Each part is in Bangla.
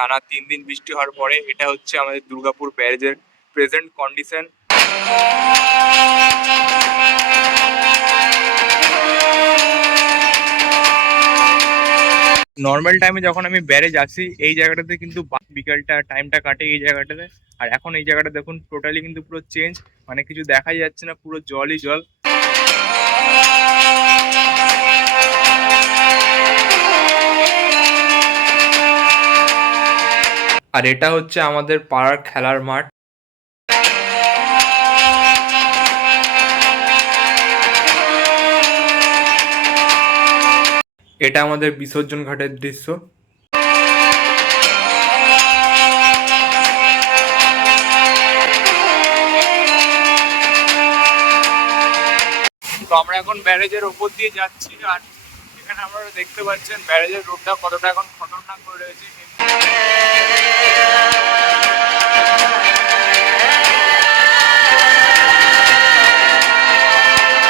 টানা 3 দিন বৃষ্টি হওয়ার পরে এটা হচ্ছে আমাদের দুর্গাপুর ব্যারেজের প্রেজেন্ট কন্ডিশন। নর্মাল টাইমে যখন আমি ব্যারেজ আসি এই জায়গাটাতে কিন্তু বিকালটা টাইমটা কাটে এই জায়গাটাতে, আর এখন এই জায়গাটা দেখুন টোটালি কিন্তু পুরো চেঞ্জ, মানে কিছু দেখাই যাচ্ছে না, পুরো জলই জল। আর এটা হচ্ছে আমাদের পাড়ার খেলার মাঠ। এটা আমাদের বিসর্জন ঘাটের দৃশ্য। তো আমরা এখন ব্যারেজের ওপর দিয়ে যাচ্ছি, আর এখানে আপনারা দেখতে পাচ্ছেন ব্যারেজের রোডটা কতটা এখন খতরনাক করে রয়েছে।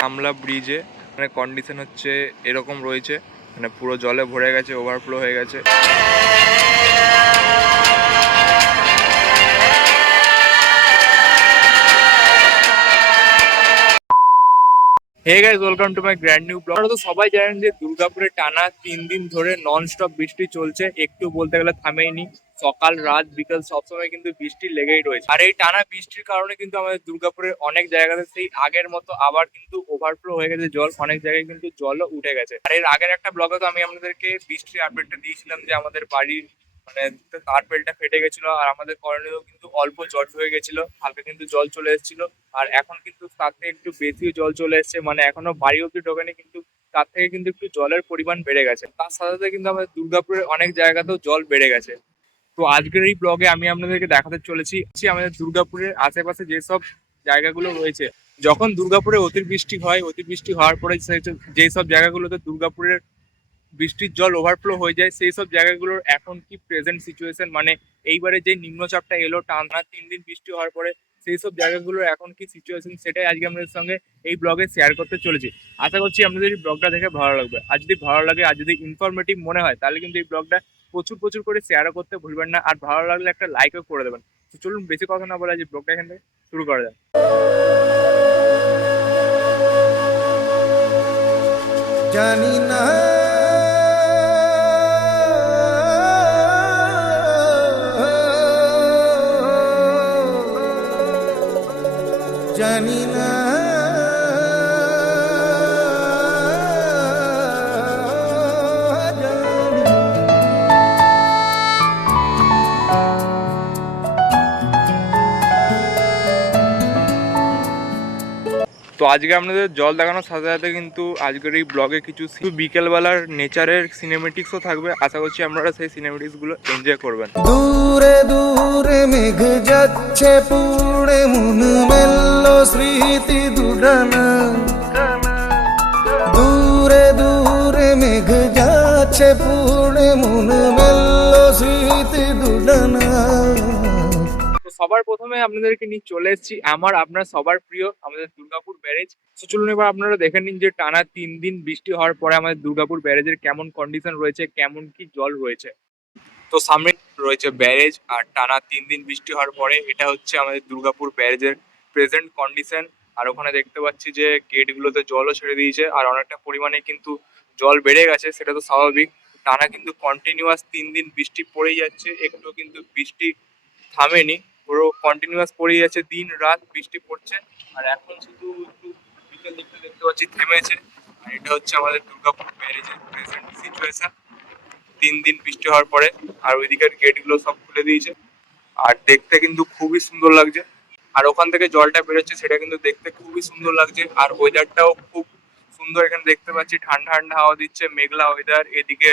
আমলা ব্রিজে মানে কন্ডিশন হচ্ছে এরকম রয়েছে, মানে পুরো জলে ভরে গেছে, ওভারফ্লো হয়ে গেছে। Hey guys, welcome to my grand new blog. আপনারা তো সবাই জানেন যে দুর্গাপুরে টানা 3 দিন ধরে নন স্টপ বৃষ্টি চলছে, একটু বলতে গেলে থামেইনি। সকাল রাত বিকাল সবসময় কিন্তু বৃষ্টি লেগেই রয়েছে। আর এই টানা বৃষ্টির কারণে কিন্তু আমাদের দুর্গাপুরের অনেক জায়গাতে সেই আগের মতো আবার কিন্তু ওভারফ্লো হয়ে গেছে জল, অনেক জায়গায় কিন্তু জলও উঠে গেছে। আর এর আগের একটা ব্লগে তো আমি আপনাদেরকে বৃষ্টির আপডেটটা দিয়েছিলাম যে আমাদের বাড়ির মানে তার বেলটা ফেটে গেছিল, আর আমাদের করণীয় কিন্তু অল্প জল হয়ে গেছিল, হালকা কিন্তু জল চলে এসেছিল। আর এখন কিন্তু তার থেকে একটু বেশি জল চলে এসছে, মানে এখনো বাড়ি অব্দি ঢোকেনি, কিন্তু তার থেকে কিন্তু একটু জলের পরিমাণ বেড়ে গেছে। তার সাথে সাথে কিন্তু আমাদের দুর্গাপুরের অনেক জায়গাতেও জল বেড়ে গেছে। তো আজকের এই ব্লগে আমি আপনাদেরকে দেখাতে চলেছি আমাদের দুর্গাপুরের আশেপাশে যেসব জায়গাগুলো রয়েছে। যখন দুর্গাপুরে অতিবৃষ্টি হয়, অতিবৃষ্টি হওয়ার পরে যেসব জায়গাগুলোতে দুর্গাপুরের বৃষ্টির জল ওভারফ্লো হয়ে যায়, সেই সব জায়গাগুলোর এখন কি প্রেজেন্ট সিচুয়েশন, মানে এইবারে যে নিম্নচাপটা এলো টানা 3 দিন বৃষ্টি হওয়ার পরে সেই সব জায়গাগুলোর এখন কি সিচুয়েশন, সেটাই আজকে আপনাদের সঙ্গে এই ব্লগে শেয়ার করতে চলেছি। আশা করছি আপনাদের এই ব্লগটা দেখে ভালো লাগবে। আর যদি ভালো লাগে আর যদি ইনফরমেটিভ মনে হয় তাহলে কিন্তু এই ব্লগটা প্রচুর প্রচুর করে শেয়ারও করতে ভুলবেন না, আর ভালো লাগলে একটা লাইকও করে দেবেন। তো চলুন বেশি কথা না বলে আজ ব্লগটা এখান থেকে শুরু করা যাক। জানি না জানি না তো আজকে আপনাদের জল দেখানোর সাথে সাথে কিন্তু আজকের এই ব্লগে কিছু বিকেলবেলার নেচারের সিনেমেটিক্সও থাকবে। আশা করছি আপনারা সেই সিনেমেটিক্সগুলো এনজয় করবেন। দূরে দূরে মেঘ যাচ্ছে পুড়ে মন মেলো স্মৃতি দুডানা, দূরে দূরে মেঘ যাচ্ছে পুড়ে মন মেলো স্মৃতি দুডানা। সবার প্রথমে আপনাদেরকে নিয়ে চলে এসেছি আপনার সবার প্রিয় আমাদের দুর্গাপুর ব্যারেজ। তো চলুন এবার আপনারা দেখে নিন যে টানা 3 দিন বৃষ্টি হওয়ার পরে আমাদের দুর্গাপুর ব্যারেজের কেমন কন্ডিশন রয়েছে, কেমন কি জল রয়েছে। তো সামনে রয়েছে ব্যারেজ, আর টানা 3 দিন বৃষ্টি হওয়ার পরে এটা হচ্ছে আমাদের দুর্গাপুর ব্যারেজের প্রেজেন্ট কন্ডিশন। আর ওখানে দেখতে পাচ্ছি যে গেটগুলোতে জলও ছেড়ে দিয়েছে, আর অনেকটা পরিমাণে কিন্তু জল বেড়ে গেছে, সেটা তো স্বাভাবিক। টানা কিন্তু কন্টিনিউয়াস 3 দিন বৃষ্টি পড়েই যাচ্ছে, একটু কিন্তু বৃষ্টি থামেনি, পুরো কন্টিনিউয়াস পড়েই যাচ্ছে, দিন রাত বৃষ্টি পড়ছে। আর এখন শুধু একটু বিকেল দিকটা দেখতে পাচ্ছি থেমেছে। আর এটা হচ্ছে আমাদের দুর্গাপুর ব্যারেজের প্রেজেন্ট সিচুয়েশন 3 দিন বৃষ্টি হওয়ার পরে। আর ওইদিকের গেটগুলো সব খুলে দিয়েছে, আর দেখতে কিন্তু খুবই সুন্দর লাগছে। আর ওখান থেকে জলটা বেরোচ্ছে, সেটা কিন্তু দেখতে খুবই সুন্দর লাগছে। আর ওয়েদারটাও খুব সুন্দর, এখানে দেখতে পাচ্ছি ঠান্ডা ঠান্ডা হাওয়া দিচ্ছে, মেঘলা ওয়েদার। এদিকে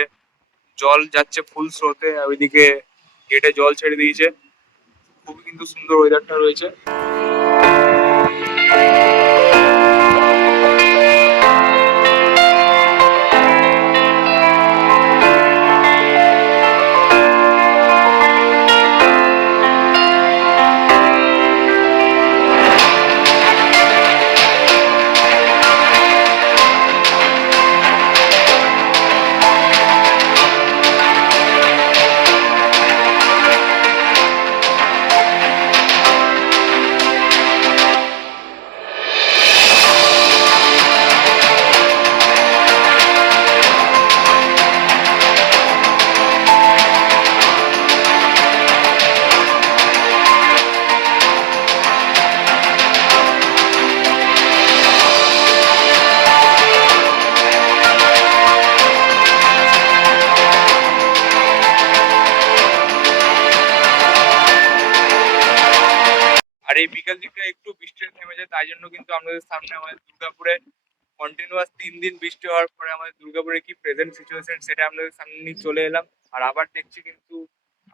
জল যাচ্ছে ফুল স্রোতে, আর ওইদিকে গেটে জল ছেড়ে দিয়েছে, খুবই কিন্তু সুন্দর ওয়েদারটা রয়েছে। এই বিকেল দিকটা একটু বৃষ্টি থেমে যায়, তাই জন্য কিন্তু আমাদের সামনে আমাদের দুর্গাপুরে কন্টিনিউয়াস 3 দিন বৃষ্টি হওয়ার পরে আমাদের দুর্গাপুরে কি প্রেজেন্ট সিচুয়েশন সেটা আপনাদের সামনে নিয়ে চলে এলাম। আর আবার দেখছি কিন্তু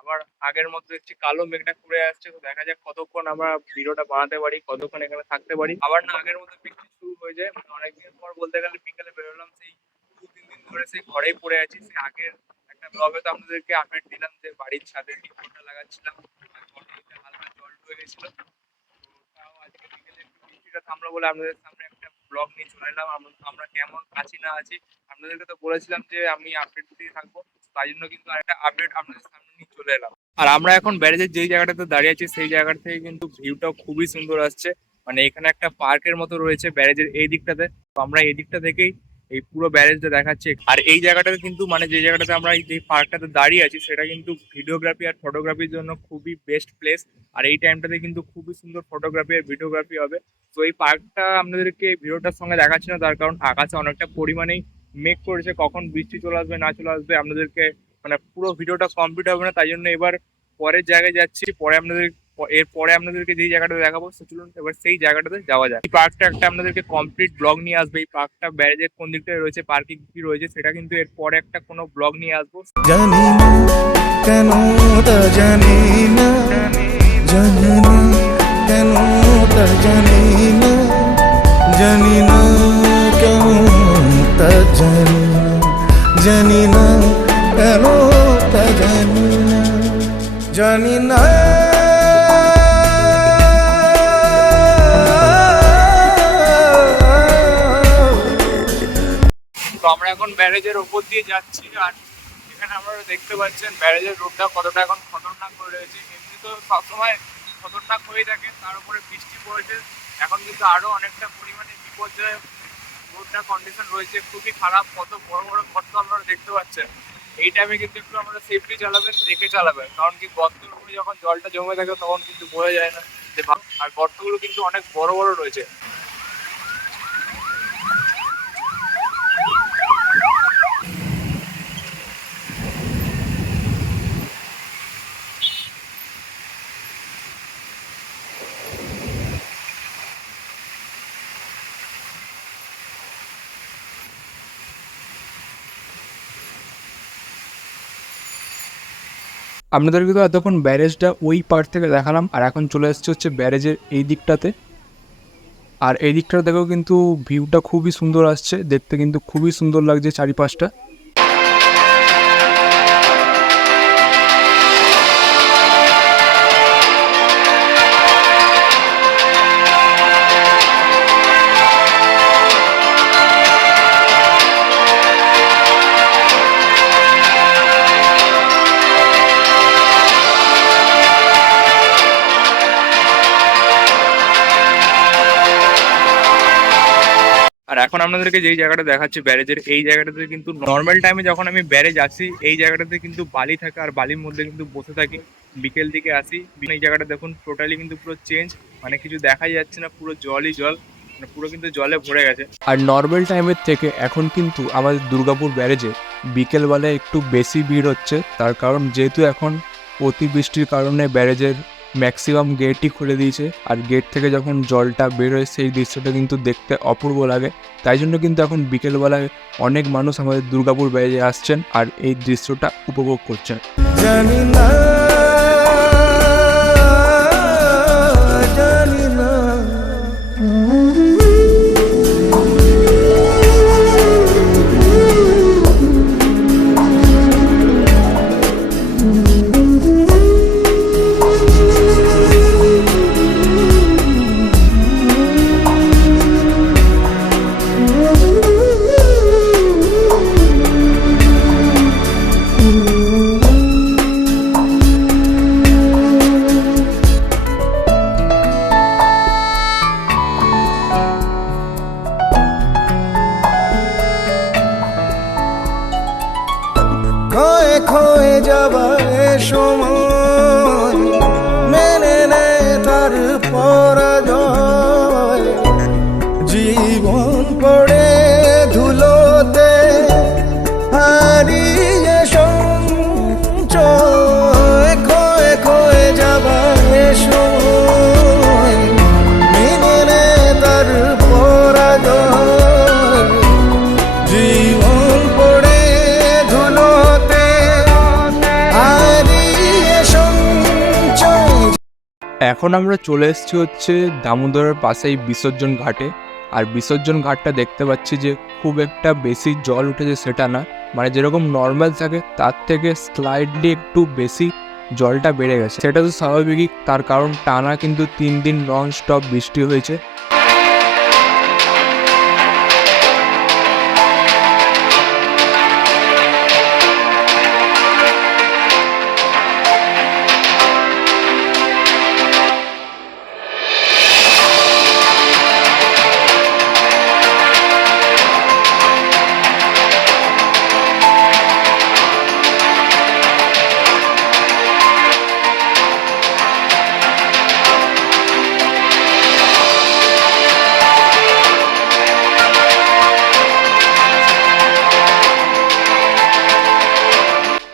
আবার আগের মতো দেখছি কালো মেঘটা করে আসছে। তো দেখা যাক কতক্ষণ আমরা ভিডিওটা বানাতে পারি, কতক্ষণ এখানে থাকতে পারি। আবার না আগের মতো বৃষ্টি শুরু হয়ে যায়, মানে অনেকদিন পর বলতে গেলে বিকালে বেরোলাম, সেই 2-3 দিন ধরে সেই ঘরেই পড়ে আছি। সেই আগের একটা ব্লগে তো আপনাদেরকে আপডেট দিলাম যে বাড়ির ছাদে টিপটা লাগাচ্ছিলাম, আর ঘরের হালকা জল ঢুকে গেছিল। তো তাও আজকে বিকেলে একটু বৃষ্টিটা থামলো বলে আপনাদের সামনে একটা ব্লগ নিয়ে চলে এলাম। আমরা কেমন আছি না আছি আপনাদেরকে তো বলেছিলাম যে আমি আপডেট দিয়ে থাকবো, তাই জন্য কিন্তু আরেকটা আপডেট আপনাদের সামনে নিয়ে চলে এলাম। আর আমরা এখন ব্যারেজের যেই জায়গাটাতে দাঁড়িয়ে আছি সেই জায়গা থেকে কিন্তু ভিউটাও খুবই সুন্দর আসছে। মানে এখানে একটা পার্কের মতো রয়েছে ব্যারেজের এই দিকটাতে, তো আমরা এই দিকটা থেকেই এই পুরো ব্যারেজটা দেখাচ্ছি। আর এই জায়গাটাতে কিন্তু মানে যে জায়গাটাতে আমরা এই পার্কটাতে দাঁড়িয়ে আছি সেটা কিন্তু ভিডিওগ্রাফি আর ফটোগ্রাফির জন্য খুবই বেস্ট প্লেস। আর এই টাইমটাতে কিন্তু খুবই সুন্দর ফটোগ্রাফি আর ভিডিওগ্রাফি হবে। তো এই পার্কটা আপনাদেরকে ভিডিওটার সঙ্গে দেখাচ্ছি না, তার কারণ আকাশে অনেকটা পরিমাণেই মেঘ করেছে, কখন বৃষ্টি চলে আসবে না চলে আসবে আপনাদেরকে মানে পুরো ভিডিওটা কমপ্লিট হবে না। তাই জন্য এবার পরের জায়গায় যাচ্ছি, এরপরে আপনাদেরকে যেই জায়গাটা দেখাবো চলুন এবার সেই জায়গাটাতে যাওয়া যায়। এই পার্কটা একটা আপনাদেরকে কমপ্লিট ব্লগ নিয়ে আসবে। এই পার্কটা ব্যারেজের কোন দিকটায় রয়েছে, পার্কিং কি রয়েছে সেটা কিন্তু এরপরে একটা কোনো ব্লগ নিয়ে আসবো। জানি না কেন তা জানি না, জানি না কেন তা জানি না, জানি না কেন তা জানি না, জানি না কেন তা জানি না, জানি না। তো আমরা এখন ব্যারেজের ওপর দিয়ে যাচ্ছি, আর এখানে আপনারা দেখতে পাচ্ছেন ব্যারেজের রোডটা কতটা এখন খতরনাক করে রয়েছে। এমনি তো সবসময় খতরনাক হয়ে থাকে, তার উপরে বৃষ্টি পড়েছে, এখন কিন্তু আরো অনেকটা পরিমাণে বিপর্যয়। রোডটা কন্ডিশন রয়েছে খুবই খারাপ, কত বড় বড় গর্ত আপনারা দেখতে পাচ্ছেন। এই টাইমে কিন্তু একটু আপনারা সেফলি চালাবেন, দেখে চালাবেন, কারণ কি গর্তের উপরে যখন জলটা জমে থাকে তখন কিন্তু বোঝা যায় না যে, আর গর্তগুলো কিন্তু অনেক বড় বড় রয়েছে। আপনাদেরকে তো এতক্ষণ ব্যারেজটা ওই পার্ট থেকে দেখালাম, আর এখন চলে এসেছে হচ্ছে ব্যারেজের এই দিকটাতে। আর এই দিকটা দেখেও কিন্তু ভিউটা খুবই সুন্দর আসছে, দেখতে কিন্তু খুবই সুন্দর লাগছে চারিপাশটা। আর এখন আপনাদেরকে যেই জায়গাটা দেখাচ্ছি ব্যারেজের এই জায়গাটাতে কিন্তু নর্মাল টাইমে যখন আমি ব্যারেজ আসি এই জায়গাটাতে কিন্তু বালি থাকে, আর বালির মধ্যে কিন্তু বসে থাকি। বিকেল দিকে আসি, এই জায়গাটা দেখুন টোটালি কিন্তু পুরো চেঞ্জ, মানে কিছু দেখাই যাচ্ছে না, পুরো জলই জল, মানে পুরো কিন্তু জলে ভরে গেছে। আর নর্মাল টাইমের থেকে এখন কিন্তু আমাদের দুর্গাপুর ব্যারেজে বিকেলবেলায় একটু বেশি ভিড় হচ্ছে, তার কারণ যেহেতু এখন অতিবৃষ্টির কারণে ব্যারেজের ম্যাক্সিমাম গেটই খুলে দিয়েছে, আর গেট থেকে যখন জলটা বেরোয় সেই দৃশ্যটা কিন্তু দেখতে অপূর্ব লাগে। তাই জন্য কিন্তু এখন বিকেলবেলায় অনেক মানুষ আমাদের দুর্গাপুর ব্যারেজে আসছেন আর এই দৃশ্যটা উপভোগ করছেন। জানি না, জানি না। এখন আমরা চলে এসেছি হচ্ছে দামোদরের পাশেই বিসর্জন ঘাটে। আর বিসর্জন ঘাটটা দেখতে পাচ্ছি যে খুব একটা বেশি জল উঠেছে সেটা না, মানে যেরকম নর্মাল থাকে তার থেকে স্লাইডলি একটু বেশি জলটা বেড়ে গেছে। সেটা তো স্বাভাবিকই, তার কারণ টানা কিন্তু 3 দিন নন স্টপ বৃষ্টি হয়েছে।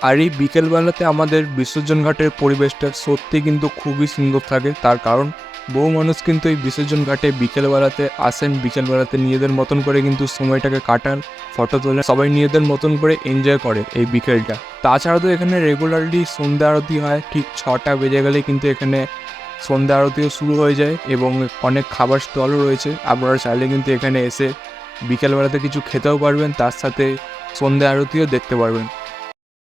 আর এই বিকেলবেলাতে আমাদের বিসর্জন ঘাটের পরিবেশটা সত্যি কিন্তু খুবই সুন্দর থাকে। তার কারণ বহু মানুষ কিন্তু এই বিসর্জন ঘাটে বিকেলবেলাতে আসেন, বিকেলবেলাতে নিজেদের মতন করে কিন্তু সময়টাকে কাটান, ফটো তোলেন, সবাই নিজেদের মতন করে এনজয় করে এই বিকেলটা। তাছাড়া তো এখানে রেগুলারলি সন্ধ্যা আরতি হয়, ঠিক 6টা বেজে গেলে কিন্তু এখানে সন্ধ্যা আরতিও শুরু হয়ে যায় এবং অনেক খাবার স্টলও রয়েছে। আপনারা চাইলে কিন্তু এখানে এসে বিকেলবেলাতে কিছু খেতেও পারবেন, তার সাথে সন্ধ্যা আরতিও দেখতে পারবেন।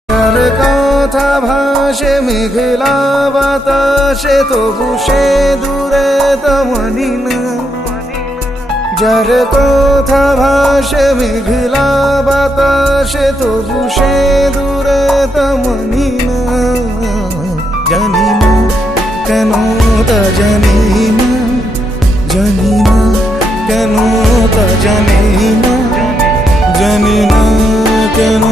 তার কথা ভাসে মেঘলা বাতাসে, তবু সে দূরে তমানি না। যার কথা ভাসে মেঘলা বাতাসে, তবু সে দূরে তমানি না। জানি না কেন তা জানি না, জানি না কেন তা জানি না, জানি না কেন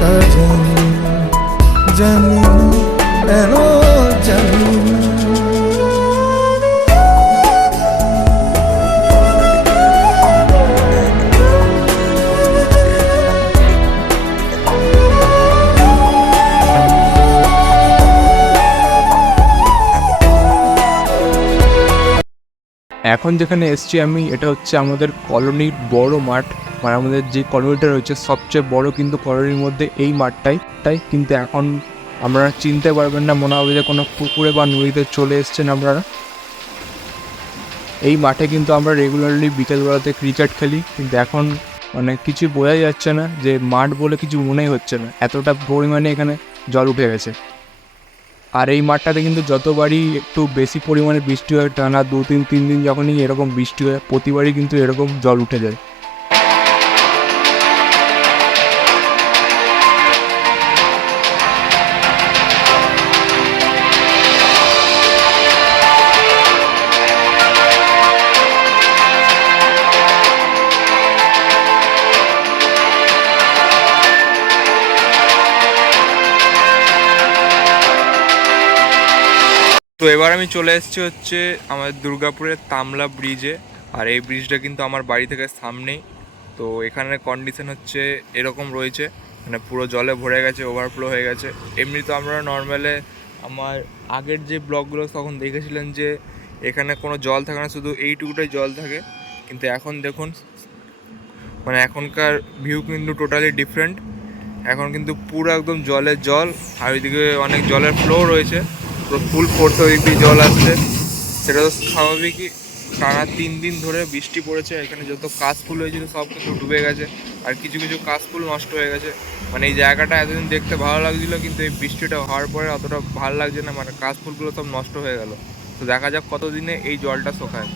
তা জানি না, জানি না কেন জানি না। এখন যেখানে এসছি আমি, এটা হচ্ছে আমাদের কলোনির বড় মাঠ, মানে আমাদের যে কলোনিটা রয়েছে সবচেয়ে বড় কিন্তু কলোনির মধ্যে এই মাঠটাই। কিন্তু এখন আপনারা চিনতে পারবেন না, মনে হবে যে কোনো পুকুরে বা নদীতে চলে এসছেন আপনারা। এই মাঠে কিন্তু আমরা রেগুলারলি বিকেলবেলাতে ক্রিকেট খেলি, কিন্তু এখন মানে কিছু বোঝাই যাচ্ছে না, যে মাঠ বলে কিছু মনেই হচ্ছে না, এতটা পরিমাণে এখানে জল উঠে গেছে। আর এই মাঠটাতে কিন্তু যতবারই একটু বেশি পরিমাণে বৃষ্টি হয়, টানা 2-3 দিন যখনই এরকম বৃষ্টি হয়, প্রতিবারই কিন্তু এরকম জল উঠে যায়। তো এবার আমি চলে এসেছি হচ্ছে আমাদের দুর্গাপুরের তামলা ব্রিজে। আর এই ব্রিজটা কিন্তু আমার বাড়ি থেকে সামনেই। তো এখানের কন্ডিশন হচ্ছে এরকম রয়েছে, মানে পুরো জলে ভরে গেছে, ওভারফ্লো হয়ে গেছে। এমনি তো আমরা নর্মালে আমার আগের যে ব্লগগুলো তখন দেখেছিলেন যে এখানে কোনো জল থাকে না, শুধু এইটুকুটাই জল থাকে। কিন্তু এখন দেখুন, মানে এখনকার ভিউ কিন্তু টোটালি ডিফারেন্ট। এখন কিন্তু পুরো একদম জলের জল, আর ওইদিকে অনেক জলের ফ্লো রয়েছে, পুরো ফুল ফোর্সে ওই দিক জল আসছে। সেটা তো স্বাভাবিকই, টানা 3 দিন ধরে বৃষ্টি পড়েছে। এখানে যত কাশফুল হয়েছিল সব কিন্তু ডুবে গেছে, আর কিছু কিছু কাশফুল নষ্ট হয়ে গেছে। মানে এই জায়গাটা এতদিন দেখতে ভালো লাগছিলো, কিন্তু এই বৃষ্টিটা হওয়ার পরে অতটা ভালো লাগছে না, মানে কাশফুলগুলো সব নষ্ট হয়ে গেল। তো দেখা যাক কতদিনে এই জলটা শোকায়।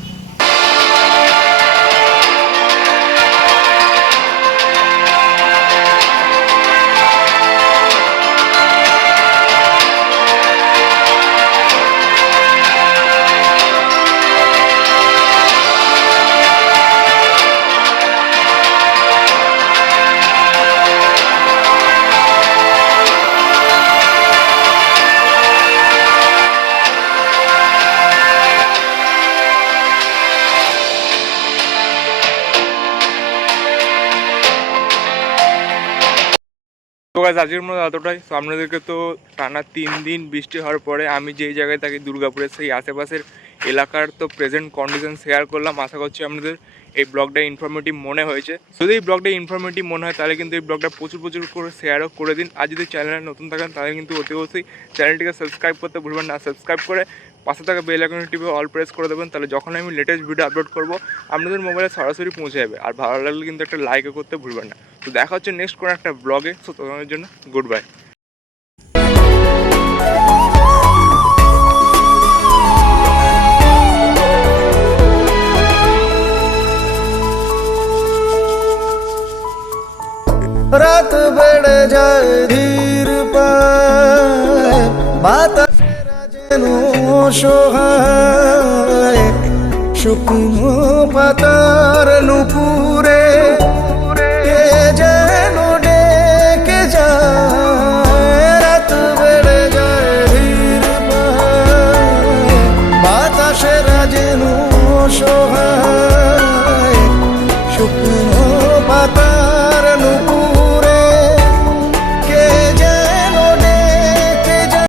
তো গাইস আজকের মতো এতটাই। তো আপনাদেরকে তো টানা 3 দিন বৃষ্টি হওয়ার পরে আমি যেই জায়গায় থাকি দুর্গাপুরের সেই আশেপাশের এলাকার তো প্রেজেন্ট কন্ডিশন শেয়ার করলাম। আশা করছি আপনাদের এই ব্লগটা ইনফরমেটিভ মনে হয়েছে। যদি এই ব্লগটা ইনফরমেটিভ মনে হয় তাহলে কিন্তু এই ব্লগটা প্রচুর করে শেয়ারও করে দিন। আর যদি চ্যানেলে নতুন থাকেন তাহলে কিন্তু অতি অবশ্যই চ্যানেলটিকে সাবস্ক্রাইব করতে ভুলবেন না। সাবস্ক্রাইব করে পাশে থাকা বেল আইকনটি টিপে অল প্রেস করে দেবেন, তাহলে যখন আমি লেটেস্ট ভিডিও আপলোড করবো আপনাদের মোবাইলে সরাসরি পৌঁছে যাবে। আর ভালো লাগলে কিন্তু একটা লাইকও করতে ভুলবেন না। তো দেখা হচ্ছে নেক্সট কোনো একটা ব্লগে। সো তোমাদের জন্য গুড বাই। রাত বেড়ে যায় ধীর পায়, বাতাসেরা যেন সহায়, শুকনো পাতার নুপুরে কে যেন ডেকে যায়। রাত বেড়ে যায় ধীর পায়, বাতাসেরা যেন সহায়, শুকনো পাতা